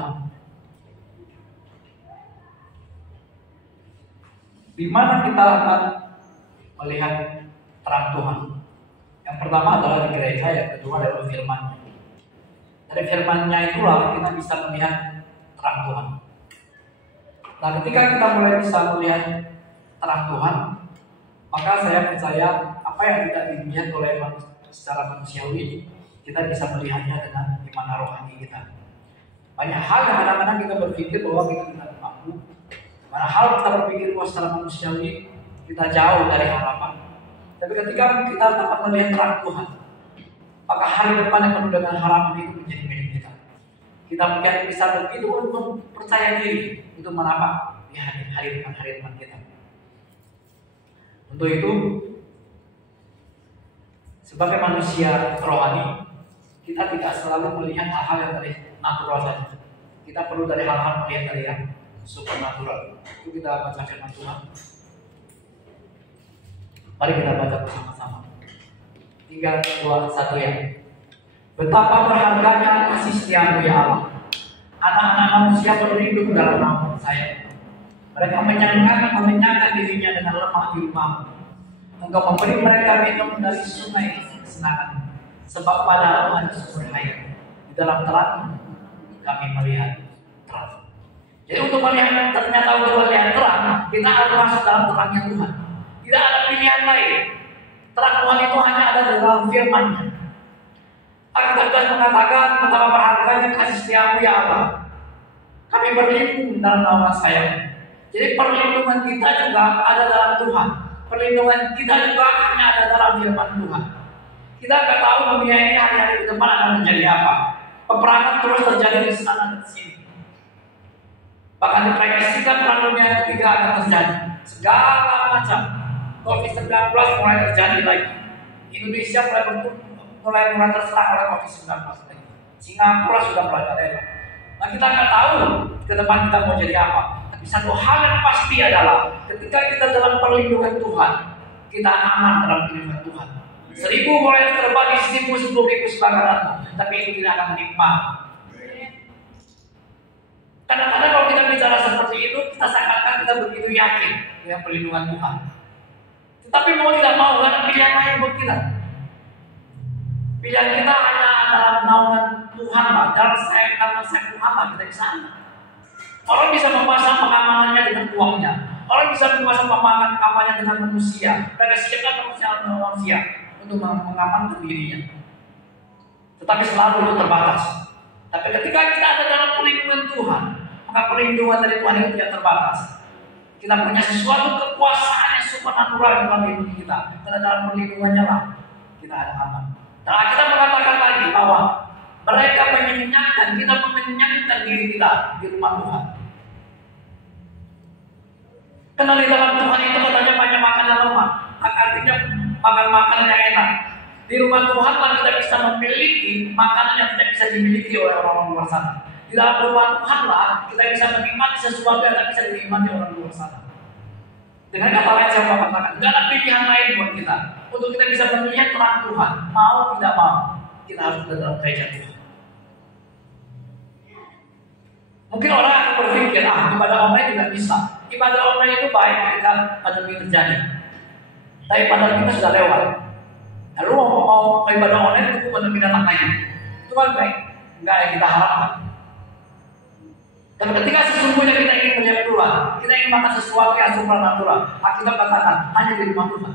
Tuhan. Di mana kita akan melihat terang Tuhan? Yang pertama adalah di gereja, yang kedua adalah firman-Nya. Dari firman-Nya itulah kita bisa melihat terang Tuhan. Nah, ketika kita mulai bisa melihat terang Tuhan, maka saya percaya apa yang tidak dilihat oleh secara manusiawi, kita bisa melihatnya dengan iman rohani kita. Banyak hal yang kadang-kadang kita berpikir bahwa kita tidak mampu. Banyak hal kita berpikir bahwa secara manusiawi kita jauh dari harapan. Tapi ketika kita dapat melihat terang Tuhan, maka hari depan yang penuh dengan harapan itu menjadi milik kita. Kita mungkin bisa begitu untuk percaya diri untuk menapak di hari depan kita. Untuk itu, sebagai manusia rohani, kita tidak selalu melihat hal-hal yang dari natural saja. Kita perlu dari hal-hal melihat dari yang supernatural. Itu kita baca firman Tuhan. Mari kita baca bersama-sama. 3, 2, 1 ya. Betapa berharganya kasih setia-Mu ya Allah. Anak-anak manusia berlindung dalam nama saya. Mereka menyenangkan dirinya dengan lemah di rumah-Mu. Engkau memberi mereka minum dari sungai kesenangan. Sebab pada ada sumber air. Di dalam terang kami melihat terang. Jadi untuk melihat ternyata untuk melihat terang, kita harus masuk dalam terangnya Tuhan. Tidak ada pilihan lain. Terang Tuhan itu hanya ada dalam firman-Nya. Alkitab mengatakan betapa berharganya kasih setia-Mu ya Allah. Kami berlindung dalam nama saya. Jadi perlindungan kita juga ada dalam Tuhan. Perlindungan kita juga hanya ada dalam firman Tuhan. Kita nggak tahu dunia ini hari-hari ke depan akan menjadi apa. Peperangan terus terjadi di sana dan di sini. Bahkan diprediksikan perang dunia ketiga akan terjadi. Segala macam COVID-19 mulai terjadi lagi. Indonesia mulai terserang oleh COVID-19 lagi. Singapura sudah mulai ada. Nah, kita nggak tahu ke depan kita mau jadi apa. Tapi satu hal yang pasti adalah ketika kita dalam perlindungan Tuhan, kita aman dalam perlindungan Tuhan. 1000 mulai terbang di sisimu, 10.000 sebelakanmu, tapi itu tidak akan menimpa. Kadang-kadang kalau kita bicara seperti itu, kita seakan-akan kita begitu yakin dengan perlindungan Tuhan. Tetapi mau tidak mau, tidak ada pilihan lain buat kita. Pilihan kita hanya dalam naungan Tuhan lah, dalam sayap Tuhan lah kita bisa. Orang bisa memasang pengamanannya dengan uangnya. Orang bisa memasang pengamanannya dengan manusia. Mereka siapkan manusia untuk mengamankan dirinya. Tetapi selalu itu terbatas. Tapi ketika kita ada dalam perlindungan Tuhan, maka perlindungan dari Tuhan itu tidak terbatas. Kita punya sesuatu kekuasaan yang supernatural dalam hidup kita. Karena dalam perlindungannya lah kita ada aman. Nah, kita mengatakan lagi bahwa mereka menyenangkan, kita menyenangkan diri kita di rumah Tuhan. Karena di dalam Tuhan itu katanya banyak makanan lemak. Artinya makan makanan yang enak. Di rumah Tuhan lah kita bisa memiliki makanan yang tidak bisa dimiliki oleh orang luar sana. Di dalam rumah Tuhan lah kita bisa menikmati sesuatu yang tidak bisa dinikmati orang luar sana. Dengan kata lain saya mau katakan, tidak ada pilihan lain buat kita. Untuk kita bisa melihat terang Tuhan, mau tidak mau, kita harus berada dalam gereja Tuhan. Mungkin orang akan berpikir, ibadah online tidak bisa. Ibadah online itu baik ketika pandemi terjadi. Tapi pandemi kita sudah lewat. Lalu mau ibadah online itu pandemi datang lagi. Itu kan baik, enggak yang kita harapkan. Dan ketika sesungguhnya kita ingin melihat Tuhan, kita ingin makan sesuatu yang supernatural, kita katakan hanya di rumah Tuhan.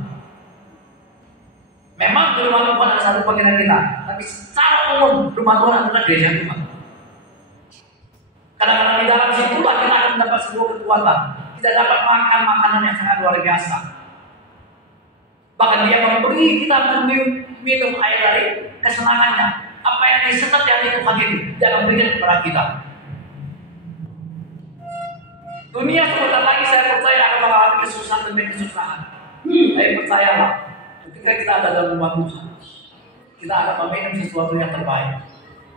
Memang di rumah Tuhan ada satu bagian kita, tapi secara umum rumah Tuhan adalah gereja Tuhan. Kadang-kadang di dalam situlah kita akan mendapat sebuah kekuatan. Kita dapat makan makanan yang sangat luar biasa. Bahkan Dia memberi kita minum air dari kesenangannya. Apa yang disetet di hati Tuhan itu, Dia akan berikan kepada kita. Dunia sebentar lagi saya percaya akan mengalami kesusahan demi kesusahan. Tapi percayalah, ketika kita ada dalam rumah Tuhan, kita akan meminum sesuatu yang terbaik.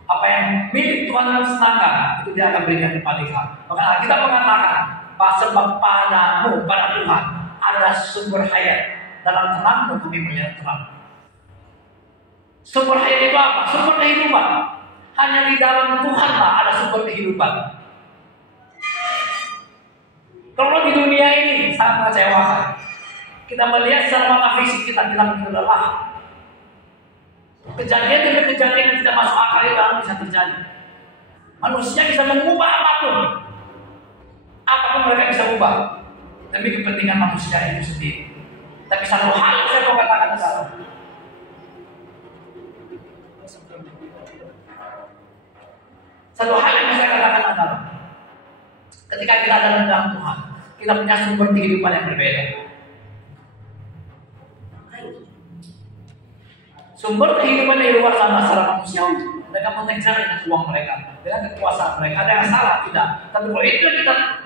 Apa yang milik Tuhan dalam senangkan, itu Dia akan berikan kepada kita. Maka kita mengatakan, sebab padamu, pada Tuhan, ada sumber hayat. Dalam terangmu kami melihat terang. Sumber hayat itu apa? Sumber kehidupan. Hanya di dalam Tuhan lah ada sumber kehidupan. Kalau di dunia ini sangat mengecewakan. Kita melihat secara mata fisik kita bilang itu lelah. Kejadian demi kejadian yang tidak masuk akal itu bisa terjadi. Manusia bisa mengubah apapun. Apapun mereka bisa ubah demi kepentingan manusia itu sendiri. Tapi satu hal yang saya mau katakan adalah ketika kita ada dalam Tuhan, kita punya sumber kehidupan yang berbeda. Sumber kehidupan di luar sana secara manusiawi, mereka mengejar dengan uang mereka, dengan kekuasaan mereka. Ada yang salah? Tidak. Tapi kalau itu yang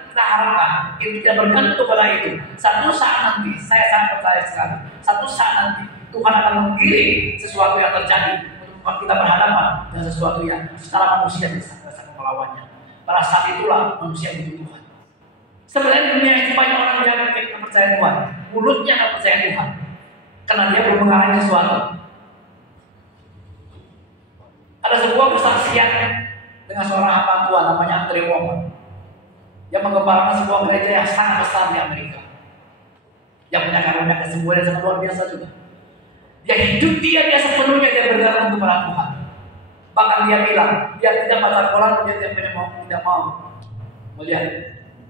kita harapkan, itu tidak bergantung kepada itu. Satu saat nanti, saya sangat percaya sekali, satu saat nanti Tuhan akan mengirim sesuatu yang terjadi untuk kita berhadapan dengan sesuatu yang secara manusia bisa melawannya. Pada saat itulah manusia butuh Tuhan. Sebenarnya dunia ini banyak orang yang tidak percaya Tuhan, mulutnya tidak percaya Tuhan, karena dia belum mengalami sesuatu. Ada sebuah kesaksian dengan seorang hamba Tuhan namanya Andre Wommack yang mengembangkan sebuah gereja yang sangat besar di Amerika, yang punya karunia kesembuhan yang sangat luar biasa juga. Dia sepenuhnya dia bergantung kepada Tuhan. Bahkan dia bilang dia tidak baca Quran, dia tidak mau melihat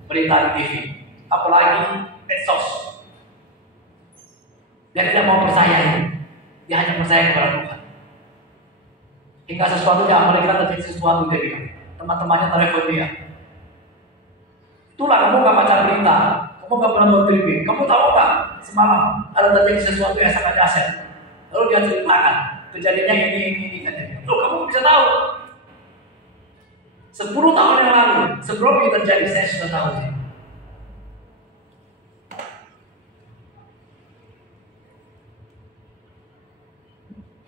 berita di TV, apalagi medsos. Dia tidak mau percaya itu. Dia hanya percaya kepada Tuhan. Hingga sesuatu di Amerika terjadi sesuatu, dia bilang. Teman-temannya telepon dia. Itulah kamu gak baca berita, kamu gak pernah nonton TV. Kamu tahu gak semalam ada terjadi sesuatu yang sangat dahsyat. Lalu dia ceritakan kejadiannya ini katanya. Loh, kamu bisa tahu? 10 tahun yang lalu sebelum ini terjadi saya sudah tahu.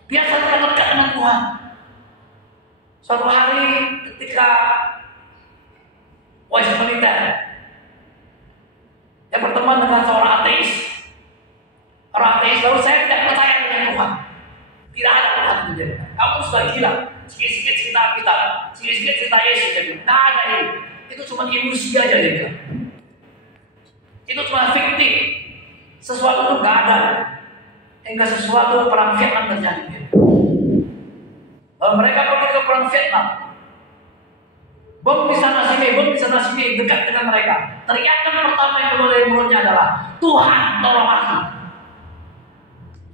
Dia sangat dekat dengan Tuhan. Suatu hari ketika wajib militer yang berteman dengan seorang ateis, lalu saya tidak percaya dengan Tuhan. Tidak ada Tuhan itu jadi. Kamu sudah gila. Sikit-sikit cerita kita, sikit-sikit cerita Yesus jadi. Tidak ada ini. Itu cuma ilusi aja dia bilang. Itu cuma fiktif. Sesuatu itu nggak ada. Hingga sesuatu perang Vietnam terjadi. Lalu mereka pergi ke perang Vietnam. Bom di sana sini dekat dengan mereka. Teriakan pertama yang keluar dari mulutnya adalah Tuhan tolong aku.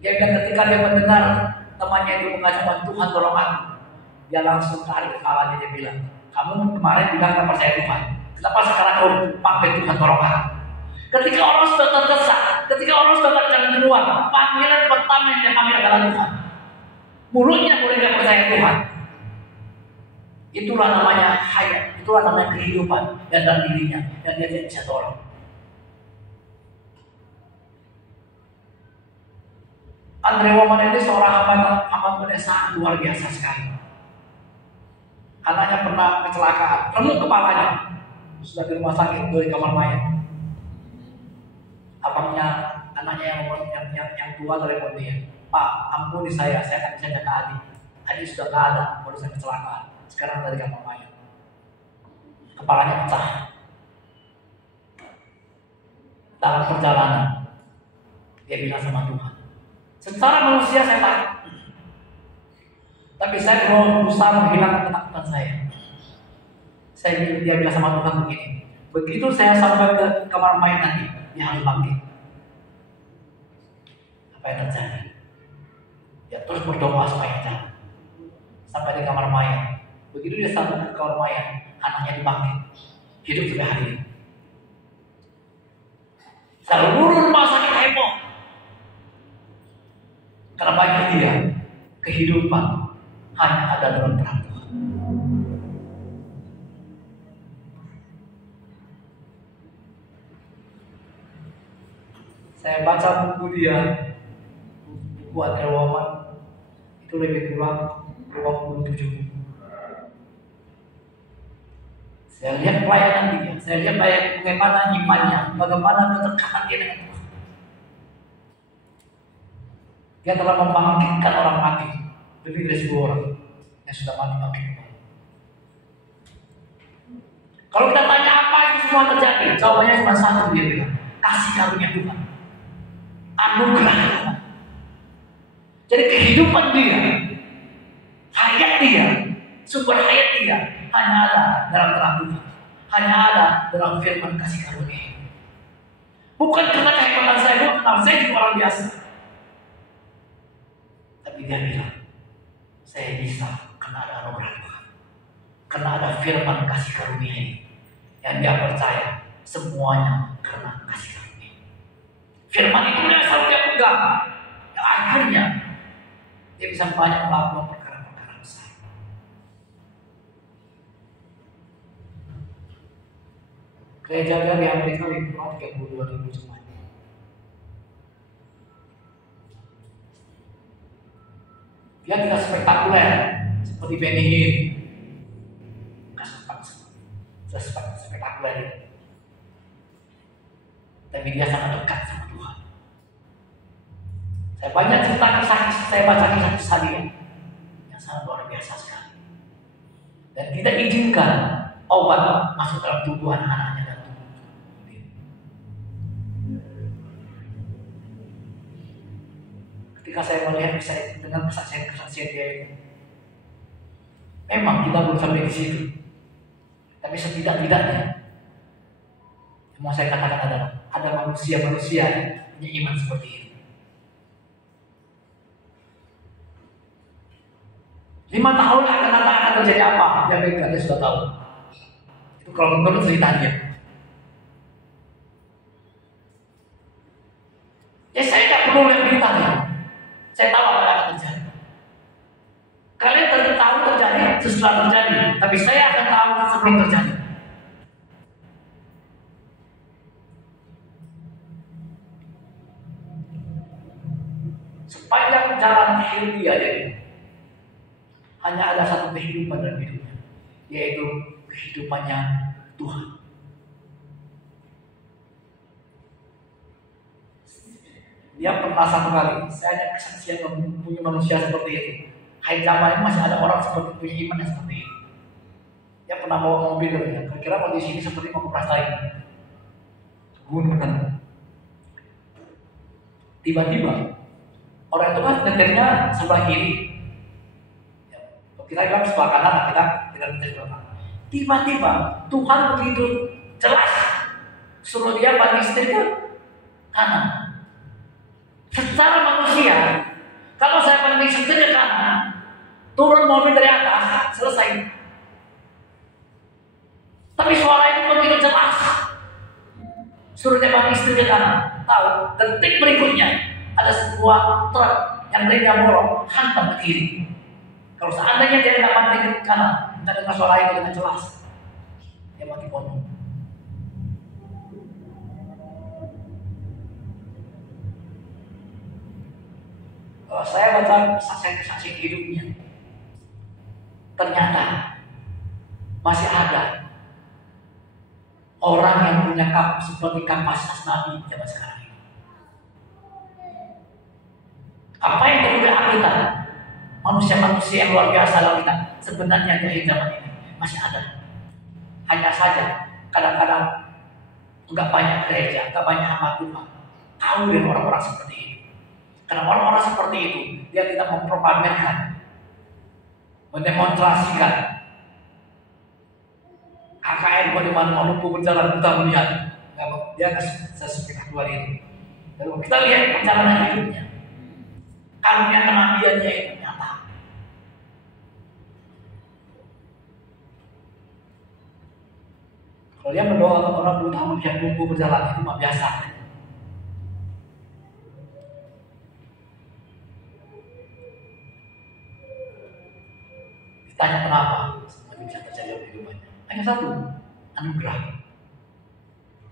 Dia bilang ketika dia mendengar temannya itu mengajarkan Tuhan tolong aku, dia langsung tarik kepalanya, dia bilang, kamu kemarin bilang gak percaya Tuhan, kenapa sekarang kau panggil Tuhan tolong aku? Ketika orang sudah terdesak, ketika orang sudah terjalan keluar, panggilan pertama yang dia panggil adalah Tuhan. Mulutnya boleh gak percaya Tuhan. Itulah namanya hayat, itulah namanya kehidupan dan dalam dirinya, dan dia tidak bisa tolong. Andre Wommack ini seorang hamba Tuhan yang sangat luar biasa sekali. Anaknya pernah kecelakaan, remuk kepalanya, sudah di rumah sakit di kamar mayat. Abangnya, anaknya yang tua telepon dia, Pak, ampuni saya tak bisa jaga adik. Adik sudah tak ada, baru saya kecelakaan. Sekarang dari kamar mayat. Kepalanya pecah. Dalam perjalanan, dia bilang sama Tuhan, secara manusia saya takut, tapi saya mau berusaha menghilangkan ketakutan saya. Dia bilang sama Tuhan begini, begitu saya sampai ke kamar mayat nanti, dia harus bangkit. Apa yang terjadi? Dia terus berdoa supaya jangan. Sampai di kamar mayat. Begitu dia sampai ke kamar mayat, anaknya dibangkit, hidup sampai hari ini. Seluruh rumah sakit heboh. Karena bagi dia, kehidupan hanya ada dalam terang Tuhan. Saya baca buku dia, buku Andre Wommack, itu lebih kurang 27 buku. Saya lihat pelayanan dia, saya lihat bagaimana imannya, bagaimana kedekatan dia dengan Tuhan. Dia telah membangkitkan orang mati, lebih dari 10 orang yang sudah mati bangkit. Kalau kita tanya apa itu semua terjadi, jawabannya cuma satu, dia bilang, kasih karunia Tuhan, anugerah Tuhan. Jadi kehidupan dia, hayat dia, sumber hayat dia hanya ada dalam terang Tuhan, hanya ada dalam firman kasih karunia. Bukan karena kehebatan saya, bukan karena saya juga orang biasa. Tapi dia bilang, saya bisa karena ada anugerah Tuhan, karena ada firman kasih karunia ini. Yang dia percaya semuanya karena kasih karunia. Firman itu yang selalu dia pegang, yang akhirnya dia bisa banyak melakukan perkara-perkara besar. Gereja di Amerika lebih kurang 32.000 jemaat. Dia tidak spektakuler seperti Benny Hinn, spektakuler, tapi dia sangat dekat sama Tuhan. Saya banyak cerita kisah, saya baca kisah dia yang sangat luar biasa sekali. Dan tidak izinkan obat masuk dalam tubuh anak-anaknya dan tubuh. Ketika saya melihat, saya dengar kesaksian dia itu, memang kita belum sampai di situ, tapi setidak-tidaknya yang mau saya katakan adalah ada manusia-manusia yang punya iman seperti itu. 5 tahun akan datang akan terjadi apa? Dia sudah tahu. Itu kalau menurut ceritanya. Ya saya tidak perlu lihat beritanya. Saya tahu apa yang akan terjadi. Kalian tentu tahu terjadi sesudah terjadi, tapi saya akan tahu sebelum terjadi. Sepanjang jalan hidup dia jadi, hanya ada satu kehidupan dalam hidupnya, yaitu kehidupannya Tuhan. Dia pernah satu kali, saya hanya kesaksian punya manusia seperti itu. Hai zaman ini masih ada orang seperti punya iman yang seperti itu. Dia pernah bawa mobil, kira-kira kondisi ini seperti mau ke Prastawa. Gunung kan. Tiba-tiba orang itu kan nyetirnya sebelah kiri. Kita bilang sebelah kanan, kita nyetir sebelah kanan. Tiba-tiba Tuhan begitu jelas suruh dia banting setir ke kanan. Secara manusia, kalau saya banting setir ke kanan, turun mobil dari atas, selesai. Tapi suara itu begitu jelas suruh dia banting setir ke kanan. Tahu, detik berikutnya ada sebuah truk yang remnya bolong hantam ke kiri. Kalau seandainya dia tidak banting ke kanan, kita dengar suara itu dengan jelas, dia mati konyol. Saya baca saksi hidupnya, ternyata masih ada orang yang punya seperti kapasitas Nabi zaman sekarang ini. Apa yang terjadi kita? Manusia-manusia yang luar biasa lalu kita sebenarnya dari zaman ini masih ada. Hanya saja kadang-kadang enggak banyak gereja, enggak banyak hamba Tuhan tahu dengan orang-orang seperti itu. Karena orang-orang seperti itu dia tidak memperpamerkan, mendemonstrasikan KKN bagaimana mampu berjalan kita melihat. Dia nggak sespektakuler itu. Lalu kita lihat perjalanan hidupnya, karunia kenabiannya itu nyata. Kalau dia mendoakan orang buta melihat bumbu berjalan itu mah biasa. Ditanya kenapa semua bisa terjadi dalam kehidupannya? Hanya satu, anugerah.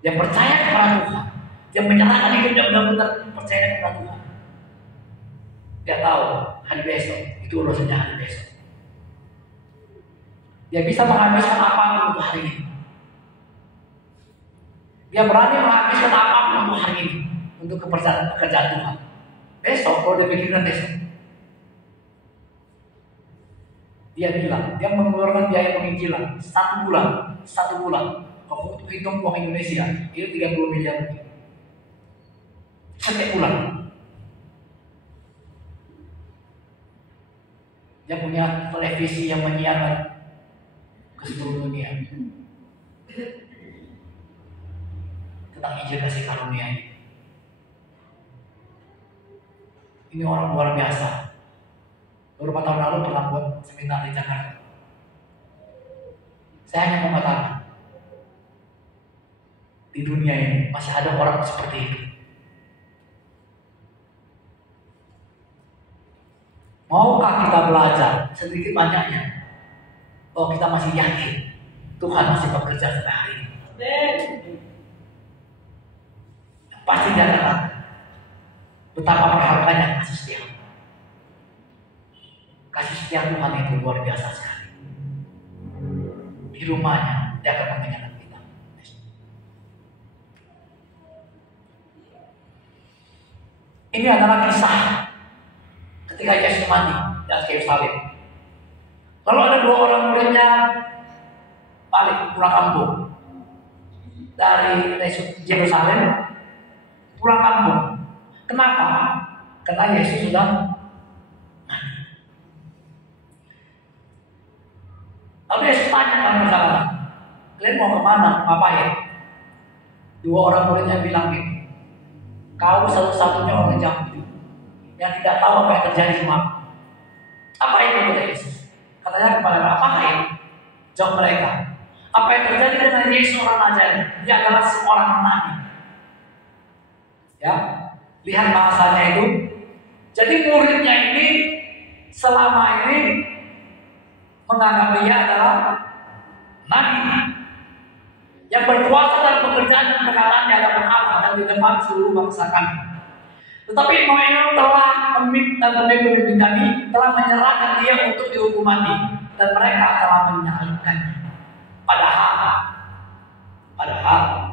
Dia percaya kepada Tuhan, dia menyerahkan hidupnya benar-benar percaya kepada Tuhan. Dia tahu hari besok itu urusannya hari besok. Dia bisa menghabiskan apapun untuk hari ini. Dia berani menghabiskan apapun untuk hari ini, untuk pekerjaan Tuhan. Besok kalau dia pikirkan besok, dia bilang dia mengeluarkan biaya penginjilan 1 bulan 1 bulan. Kalau hitung uang Indonesia, itu 30 miliar lebih. Setiap bulan. Dia punya televisi yang menyiarkan ke seluruh dunia tentang Injil kasih karunia ini. Ini orang luar biasa. Beberapa tahun lalu pernah buat seminar di Jakarta. Saya hanya mau katakan, di dunia ini masih ada orang seperti itu. Maukah kita belajar sedikit banyaknya bahwa kita masih yakin Tuhan masih bekerja sampai hari ini? Pasti dia katakan betapa berharganya kasih setia. Kasih setia Tuhan itu luar biasa sekali. Di rumahnya dia akan mengingatkan kita. Ini adalah kisah ketika Yesus mati di atas kayu salib. Lalu ada 2 orang muridnya balik pulang kampung dari Yerusalem, pulang kampung. Kenapa? Karena Yesus sudah mati. Lalu Yesus tanya dalam perjalanan, kalian mau kemana? Ngapain? 2 orang muridnya bilang gini, kau satu-satunya orang Yahudi yang tidak tahu apa yang terjadi sama aku. Apa itu kata Yesus? Katanya kepada mereka, apa itu? Jawab mereka, apa yang terjadi dengan Yesus orang Nazaret? Dia adalah seorang nabi. Ya, lihat bahasanya itu. Jadi muridnya ini selama ini menganggap dia adalah nabi yang berkuasa dalam pekerjaan dan perkataan di hadapan Allah dan di depan seluruh bangsa kami. Tetapi Noel telah pemimpin kami telah menyerahkan dia untuk dihukum mati dan mereka telah menyalibkannya. Padahal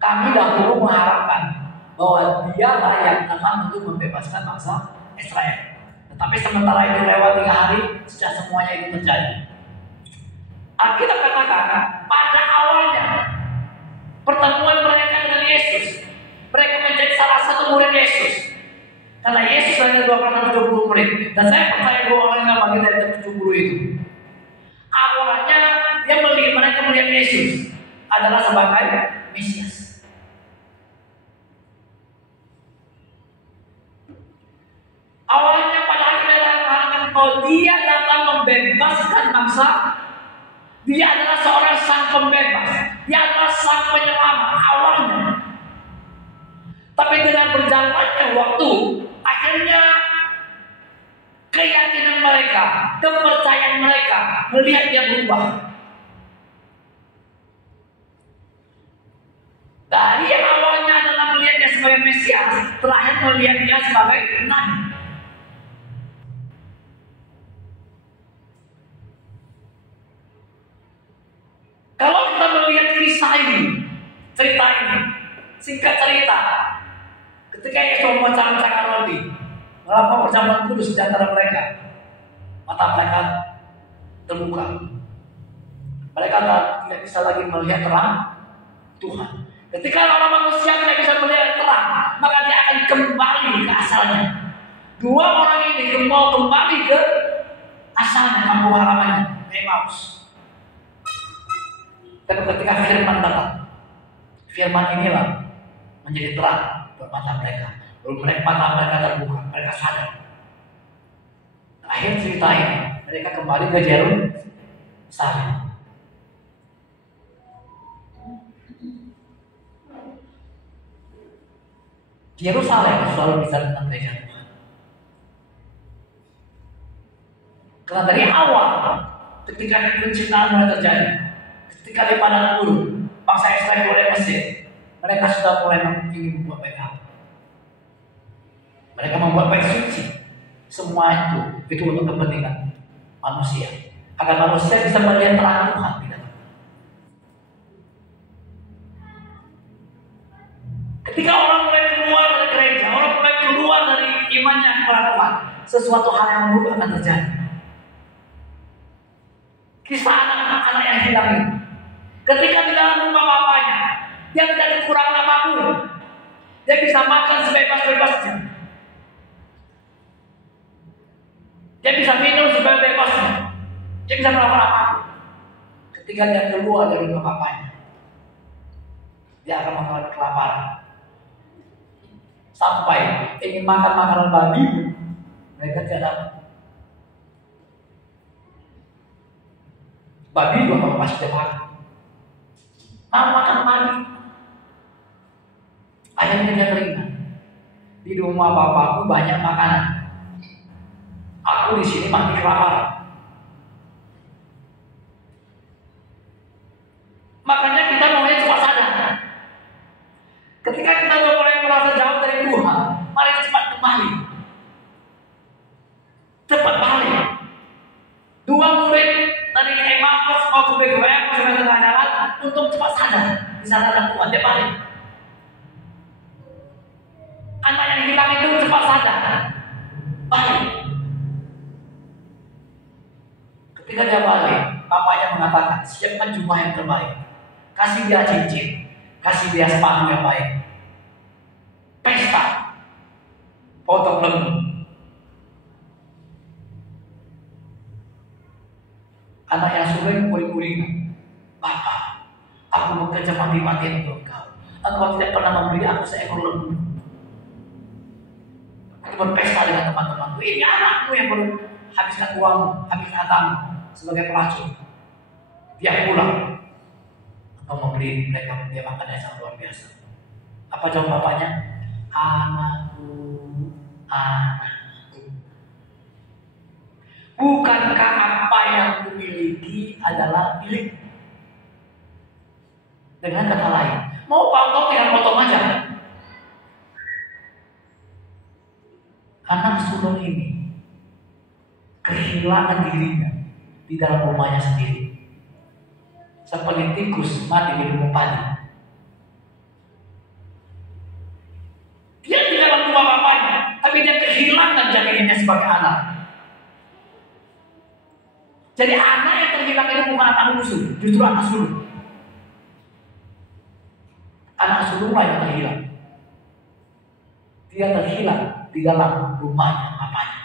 kami dahulu mengharapkan bahwa dialah yang akan untuk membebaskan bangsa Israel. Tetapi sementara itu lewat 3 hari sudah semuanya itu terjadi. Alkitab katakan pada awalnya pertemuan mereka dengan Yesus, mereka menjadi salah satu murid Yesus. Karena Yesus hanya 270 murid. Dan saya percaya 2 orang yang bagi dari 70 itu. Awalnya mereka melihat Yesus adalah sebagai Mesias. Awalnya pada akhirnya mengatakan bahwa dia datang membebaskan bangsa. Dia adalah seorang sang pembebas. Dia adalah sang penyelamat awalnya. Tapi dengan berjalannya waktu, akhirnya keyakinan mereka, kepercayaan mereka melihat dia berubah. Dari yang awalnya adalah melihat dia sebagai Mesias, terakhir melihat dia sebagai nabi. Kalau kita melihat kisah ini, cerita ini, singkat cerita, ketika Yesus memecah-mecahkan roti, melakukan perjamuan kudus di antara mereka, mata mereka terbuka. Mereka tidak bisa lagi melihat terang Tuhan. Ketika orang manusia tidak bisa melihat terang, maka dia akan kembali ke asalnya. 2 orang ini mau kembali ke asalnya, kampung halamannya, Emmaus. Tapi ketika firman datang, firman inilah menjadi terang buat mata mereka. Lalu mata mereka terbuka, mereka sadar. Akhir cerita ini, mereka kembali ke Yerusalem. Yerusalem selalu bisa tentang gereja Tuhan. Karena dari awal, ketika penciptaan mulai terjadi, ketika di padang gurun, bangsa Israel mulai Mesir, mereka sudah mulai ingin membuat mereka. Mereka membuat bait suci. Semua itu untuk kepentingan manusia. Agar manusia bisa melihat terang Tuhan. Ketika orang mulai keluar dari gereja, orang mulai keluar dari imannya kepada Tuhan, sesuatu hal yang buruk akan terjadi. Kisah hilang itu. Ketika di dalam rumah bapaknya, dia tidak kekurangan apapun. Dia bisa makan sebebas-bebasnya. Dia bisa minum sebebas-bebasnya. Dia bisa melakukan apapun. Ketika dia keluar dari rumah bapaknya, dia akan mengalami kelaparan. Sampai ingin makan makanan babi, mereka tidak. Babi juga pasti dia makan. Mau makan babi. Akhirnya dia teringat. Di rumah bapakku banyak makanan. Aku di sini mati kelaparan. Makanya kita maunya cepat sadar. Ketika kita mulai merasa jauh dari Tuhan, mari cepat kembali. Cepat balik. Dua murid dari Emmaus mau ke Betlehem sampai tengah jalan untuk cepat sadar. Di sana ada Tuhan, dia balik. Anak yang hilang itu cepat sadar. Balik. Ketika dia balik, bapaknya mengatakan, siapkan jubah yang terbaik. Kasih dia cincin, kasih dia sepatu yang baik. Pesta, potong lembu. Anak yang sudah uring-uringan, Bapak, aku bekerja mati-matian untuk engkau. Engkau tidak pernah memberi aku seekor lembu. Aku berpesta dengan teman-temanku. Ini anakmu yang baru habiskan uangmu, habiskan hartamu sebagai pelacur. Dia pulang. Engkau memberi mereka dia makan yang sangat luar biasa. Apa jawab bapaknya? Anakku, anakku. Bukankah apa yang kumiliki adalah milik? Dengan kata lain, mau potong tinggal potong aja. Anak sulung ini kehilangan dirinya di dalam rumahnya sendiri. Seperti tikus mati di rumah padi. Dia di dalam rumah bapaknya, tapi dia kehilangan jaminannya sebagai anak. Jadi anak yang terhilang itu bukan anak musuh, justru anak sulung. Anak sulunglah yang terhilang. Dia terhilang di dalam rumahnya bapaknya.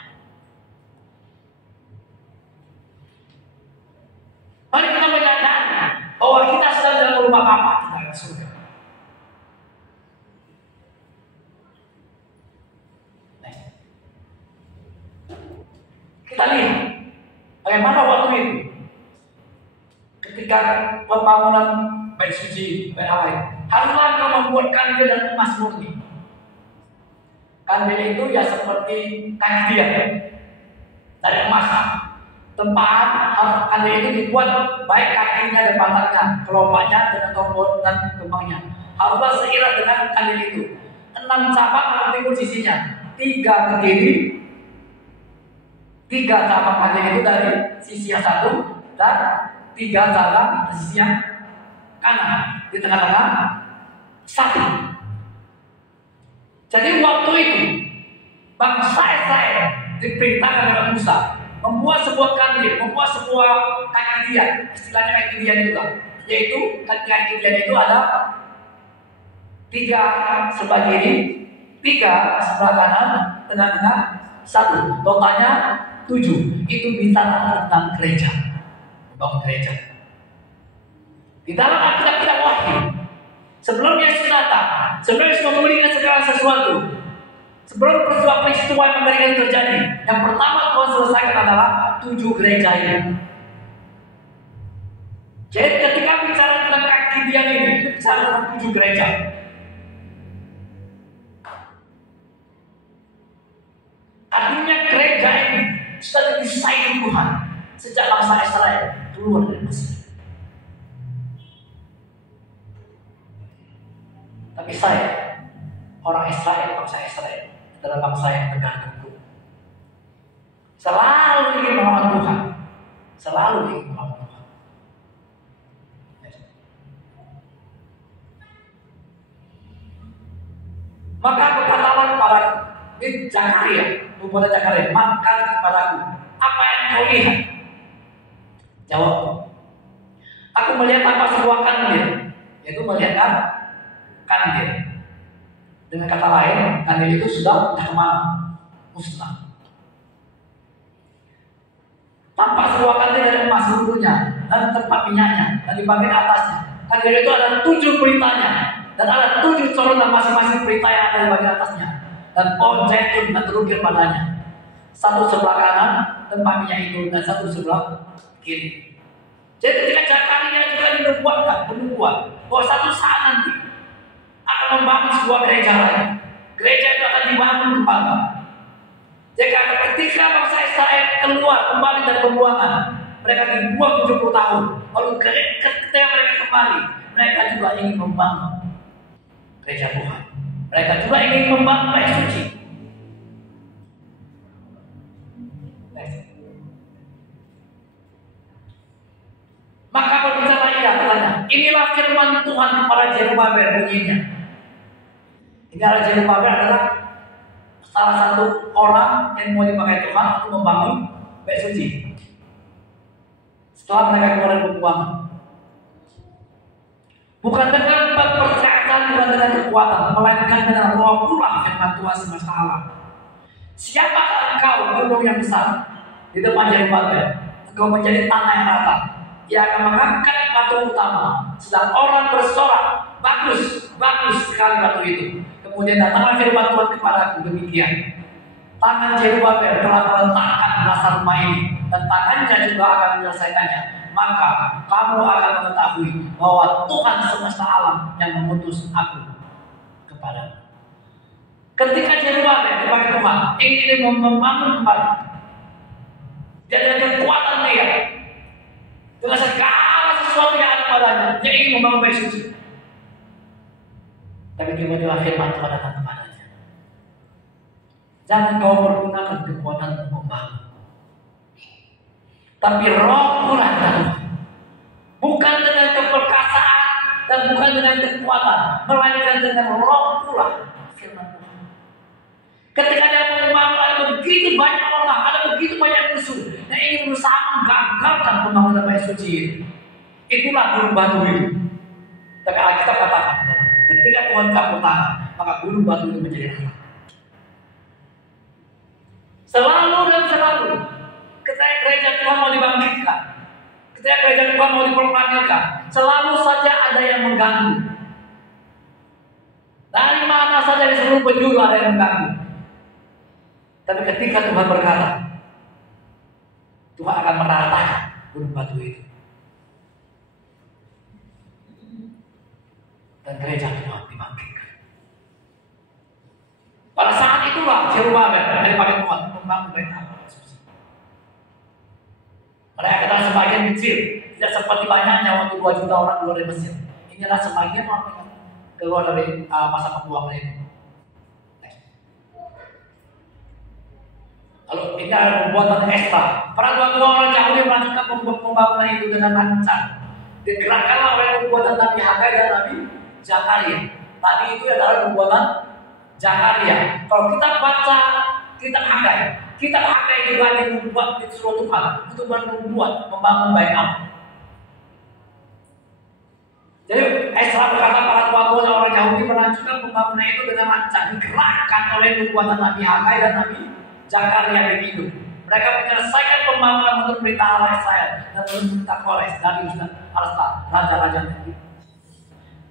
Mari kita menyadari bahwa kita sedang dalam rumah Bapa kita yang surga. Kita lihat bagaimana waktu itu ketika pembangunan bait suci bait Allah, haruslah engkau membuat kandil dan emas murni. Kandil itu ya seperti kaki dia dari emas. Tempat kandil itu dibuat baik kakinya dan batangnya, kelopaknya dengan tombol dan kembangnya. Haruslah seirat dengan kandil itu. 6 cabang atau timbul sisinya, 3 ke kiri, 3 cabang kandil itu dari sisi yang satu dan 3 cabang di sisi yang kanan. Di tengah-tengah 1. Jadi waktu itu bangsa Israel diperintahkan oleh Musa membuat sebuah kandil, membuat sebuah kaki dia, istilahnya kaki dia juga, yaitu kaki dia itu ada 3 sebelah kiri, 3 sebelah kanan, tengah-tengah 1, totalnya 7. Itu bicara tentang gereja, membangun gereja. Di dalam Alkitab kita wahyu, sebelum Yesus datang, sebelum Yesus memulihkan segala sesuatu, sebelum peristiwa yang mengerikan terjadi, yang pertama Tuhan selesaikan adalah 7 gereja ini. Jadi ketika bicara tentang kaki dia ini, bicara tentang 7 gereja. Artinya gereja ini sudah didesain Tuhan sejak bangsa Israel keluar dari Mesir. Tapi saya, orang Israel, bangsa Israel adalah bangsa yang tegar tengkuk. Selalu ingin melawan Tuhan. Selalu ingin melawan Tuhan. Maka berkatalah kepada Zakaria, kepada Zakaria, makan kepadaku. Apa yang kau lihat? Jawab, Aku melihat apa sebuah kandil, yaitu melihat kandil. Dengan kata lain, kandil itu sudah kemana? Musnah. Tampak sebuah kandil dari emas seluruhnya dan tempat minyaknya dan di bagian atasnya. Kandil itu ada 7 peritanya dan ada 7 coronan masing-masing perita yang ada di bagian atasnya dan pohon zaitun dan terukir padanya. Satu sebelah kanan tempat minyak itu dan satu sebelah kiri. Jadi ketika Zakaria juga dinubuatkan bahwa satu saat nanti akan membangun sebuah gereja lagi. Gereja itu akan dibangun kembali. Jadi ketika bangsa Israel keluar kembali dari pembuangan, mereka dibuang 70 tahun. Lalu ketika mereka kembali, mereka juga ingin membangun gereja Tuhan. Mereka juga ingin membangun bait suci. Maka berbicara ia katanya, inilah firman Tuhan kepada Zerubabel bunyinya. Ini adalah Zerubabel adalah salah satu orang yang mau dipakai Tuhan untuk membangun bait suci. Setelah mereka keluar dari pembuangan, bukan dengan perkataan, bukan dengan kekuatan, melainkan dengan roh pula firman Tuhan semesta alam. Siapakah engkau, gunung yang besar di depan Zerubabel? Engkau menjadi tanah yang rata. Ia akan mengangkat batu utama. Sedang orang bersorak, bagus, bagus sekali batu itu. Kemudian datanglah firman Tuhan kepadaku demikian. Tangan Zerubabel telah meletakkan dasar rumah ini, dan tangannya juga akan menyelesaikannya. Maka kamu akan mengetahui bahwa Tuhan semesta alam yang mengutus aku kepadamu. Ketika Zerubabel dipakai Tuhan ingin membangun kembali, dia ada kekuatan dia. Dengan segala sesuatu yang ada padanya, dia ingin membangun bait suci. Tapi tiba-tiba firman Tuhan datang kepadanya. Jangan kau pergunakan kekuatan untuk membangun, tapi roh pula Tuhan. Bukan dengan keperkasaan dan bukan dengan kekuatan, melainkan dengan roh pula firman Tuhan. Ketika dia membangun, ada begitu banyak orang, ada begitu banyak musuh yang ingin berusaha menggagalkan pembangunan bait suci itu. Itulah gunung batu itu. Tapi Alkitab katakan, ketika Tuhan campur tangan, maka gunung batu itu menjadi rata. Selalu dan selalu, ketika gereja Tuhan mau dibangkitkan, ketika gereja Tuhan mau diproklamirkan, selalu saja ada yang mengganggu. Dari mana saja di seluruh penjuru ada yang mengganggu. Tapi ketika Tuhan berkata, Tuhan akan meratakan gunung batu itu. Dan gereja Tuhan dibangkitkan. Pada saat itulah Zerubabel daripada Tuhan membangun bait Allah. Mereka adalah sebagian kecil, tidak seperti banyaknya waktu 2 juta orang keluar dari Mesir. Ini adalah sebagian orang yang keluar dari masa pembuangan itu. Lalu ini adalah pembuatan Esra. Para tua-tua orang Yahudi melanjutkan pembangunan itu dengan lancar. Digerakkanlah oleh pembuatan Nabi Hagai dan Nabi Zakaria. Tadi itu adalah pembuatan Zakaria. Kalau kita baca kitab Hagai juga dibuat disuruh Tuhan untuk membangun bait Allah. Jadi Esra berkata para tua-tua orang Yahudi melanjutkan pembangunan itu dengan lancar, digerakkan oleh pembuatan Nabi Hagai dan Nabi Zakaria yang hidup. Mereka menyelesaikan pembangunan menurut perintah Allah Israel dan menurut perintah Kores dari Arsta, raja-raja itu.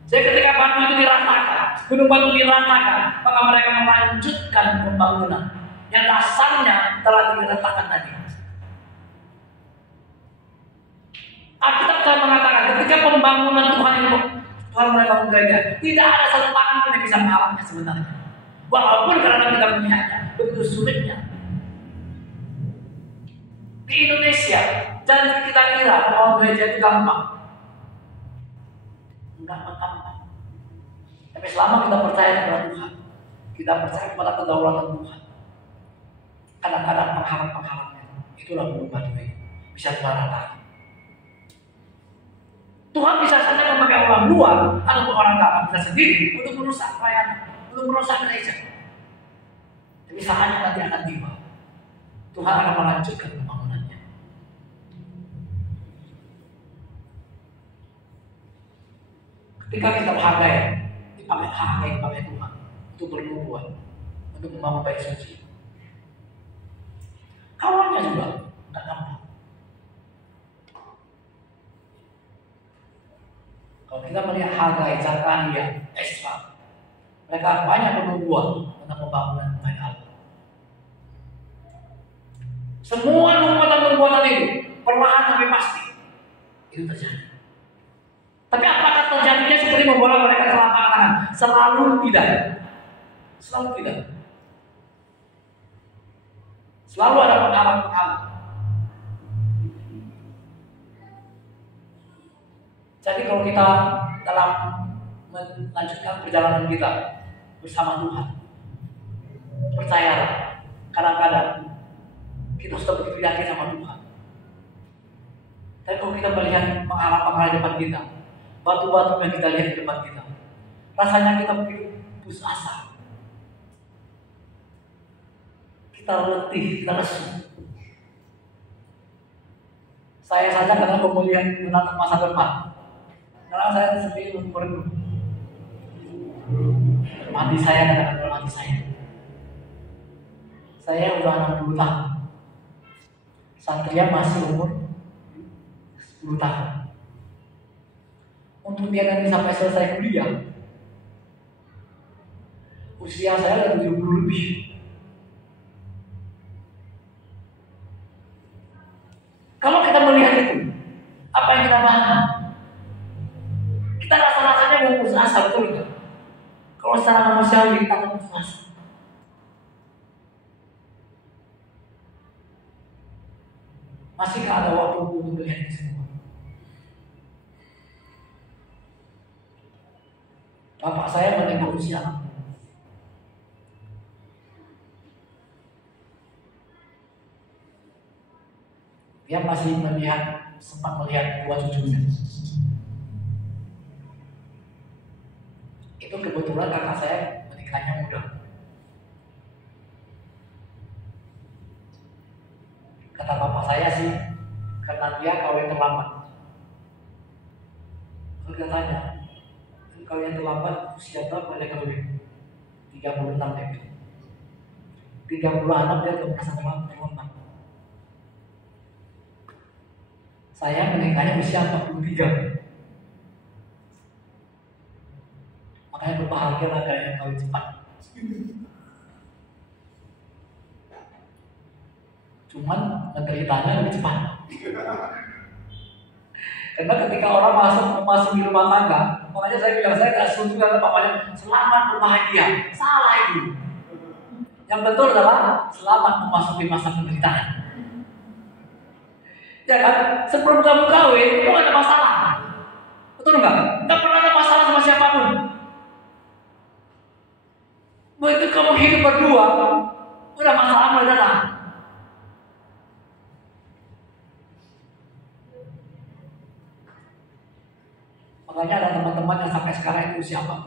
Jadi ketika batu itu diratakan, gunung batu diratakan, maka mereka melanjutkan pembangunan yang dasarnya telah diletakkan tadi. Alkitab telah mengatakan ketika pembangunan Tuhan mulai bangun gereja, tidak ada satu tangan pun yang bisa menghalangnya sebenarnya. Walaupun karena kita melihatnya begitu sulitnya. Di Indonesia, jangan kita kira bahwa gereja itu gampang. Enggak gampang. Tapi selama kita percaya kepada Tuhan, kita percaya kepada kedaulatan Tuhan, kadang-kadang penghalang-penghalangnya itulah gunung batu itu bisa teratakan. Tuhan bisa saja memakai orang luar ataupun orang dalam kita sendiri untuk merusak pelayanan, untuk merusak gereja. Tapi saatnya nanti akan tiba. Tuhan akan melanjutkan pembangunannya. Ketika kita dipakai Tuhan untuk bernubuat, untuk membangun bait suci. Kawannya juga nggak gampang. Kalau kita melihat Hagai, Zakaria, Esra, mereka banyak bernubuat tentang pembangunan bait Allah. Semua nubuatan itu perlahan tapi pasti itu terjadi. Tapi apakah terjadinya seperti membawa mereka telapak tangan? Selalu tidak. Selalu tidak. Selalu ada penghalang-penghalang. Jadi kalau kita dalam melanjutkan perjalanan kita bersama Tuhan, percayalah, kadang-kadang kita sudah begitu yakin sama Tuhan. Tapi kalau kita melihat penghalang-penghalang depan kita, batu-batu yang kita lihat di depan kita, rasanya kita begitu putus asa. Kita letih, kita lesu. Saya saja kadang melihat menatap masa depan, karena saya sendiri merenung. Mati saya kadang-kadang mati saya. Saya udah 60 tahun. Satria masih umur 10 tahun. Untuk dia nanti sampai selesai kuliah, usia saya udah 70 lebih. Kalau kita melihat itu, apa yang kita paham? Kita rasa-rasanya mau putus asa, betul nggak? Kalau secara manusiawi kita akan putus asa. Masihkah ada waktu untuk melihat ini semua? Bapak saya menengok usia. Dia masih sempat melihat dua cucunya. Itu kebetulan kakak saya menikahnya muda. Kata bapak saya sih, karena dia kawin terlambat. Kalau dia tanya, kawin terlambat usia berapa dia kawin? 36 ya. 30 anak dia udah merasa terlambat. Saya menikahnya usia 43. Makanya berbahagialah kalian kawin cepat. Cuman menderitanya lebih cepat. Karena ketika orang masuk di rumah tangga, makanya saya bilang saya tidak setuju karena papanya selamat berbahagia. Salah itu. Yang betul adalah selamat memasuki masa penderitaan. Ya kan? Sebelum kamu kawin, itu gak ada masalah. Betul nggak? Nggak pernah ada masalah sama siapapun. Begitu kamu hidup berdua, udah masalah mulai datang. Makanya ada teman-teman yang sampai sekarang itu usia 40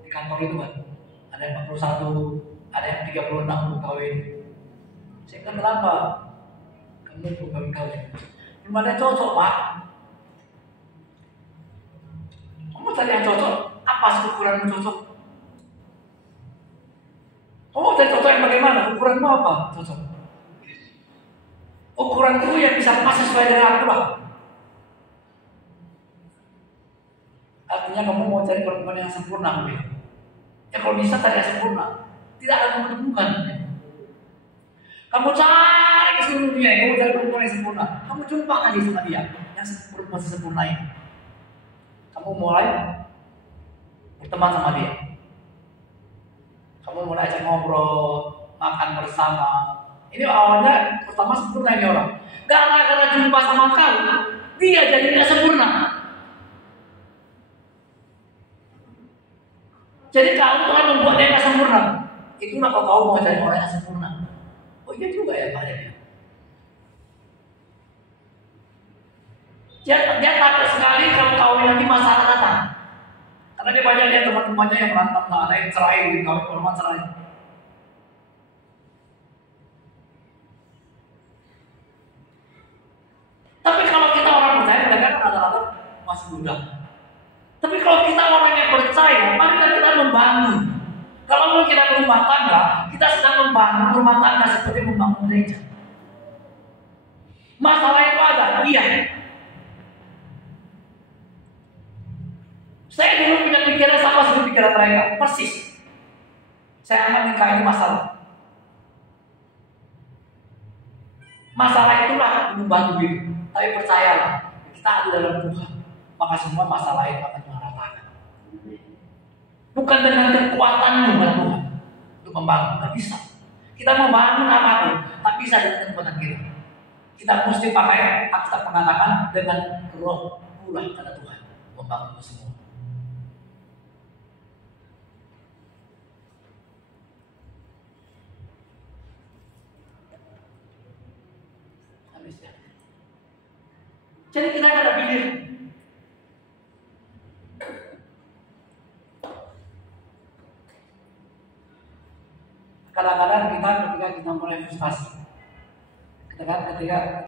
di kantor itu kan. Ada yang 41, ada yang 36 kawin. Saya bilang kenapa? Kamu belum kawin. Belum ada yang cocok, Pak. Kamu cari yang cocok, apa sih ukuranmu cocok? Kamu cari cocok yang bagaimana? Ukuranmu apa? Cocok. Ukuranku yang bisa pas sesuai dengan aku, Pak. Artinya kamu mau cari perempuan yang sempurna, ya? Ya kalau bisa cari yang sempurna, tidak akan menemukan. Kamu cari ke seluruh dunia, kamu cari perempuan yang sempurna, kamu jumpa lagi sama dia yang perempuan sempurna ini. Kamu mulai berteman sama dia, kamu mulai ajak ngobrol, makan bersama. Ini awalnya pertama sempurna ini orang. Gara-gara jumpa sama kamu, dia jadi tidak sempurna. Jadi kamu Tuhan membuat dia tidak sempurna. Itulah kalau kamu mau cari orang yang sempurna. Oh iya juga ya Pak ya. Dia takut sekali kalau kawin nanti masalah datang. Karena dia banyak lihat teman-temannya yang berantem, ada yang cerai, kawin korban cerai. Tapi kalau kita orang percaya, mereka kan rata-rata masih muda. Tapi kalau kita orang yang percaya, marilah kita membangun. Kalau kita rumah tangga, kita sedang membangun rumah tangga seperti membangun gereja. Masalah itu ada, iya. Saya dulu punya pikiran sama seperti pikiran mereka, persis. Saya akan nikah ini masalah. Masalah itulah membantu hidup. Tapi percayalah, kita ada dalam Tuhan, maka semua masalah itu akan meratakan. Bukan dengan kekuatanmu Tuhan untuk membangun, tidak bisa. Kita membangun apapun, tak bisa dengan kekuatan kita. Kita mesti pakai Alkitab mengatakan dengan roh pula kata Tuhan membangun semua. Jadi kita ada pilihan. Kadang-kadang kita ketika kita mulai frustasi, ketika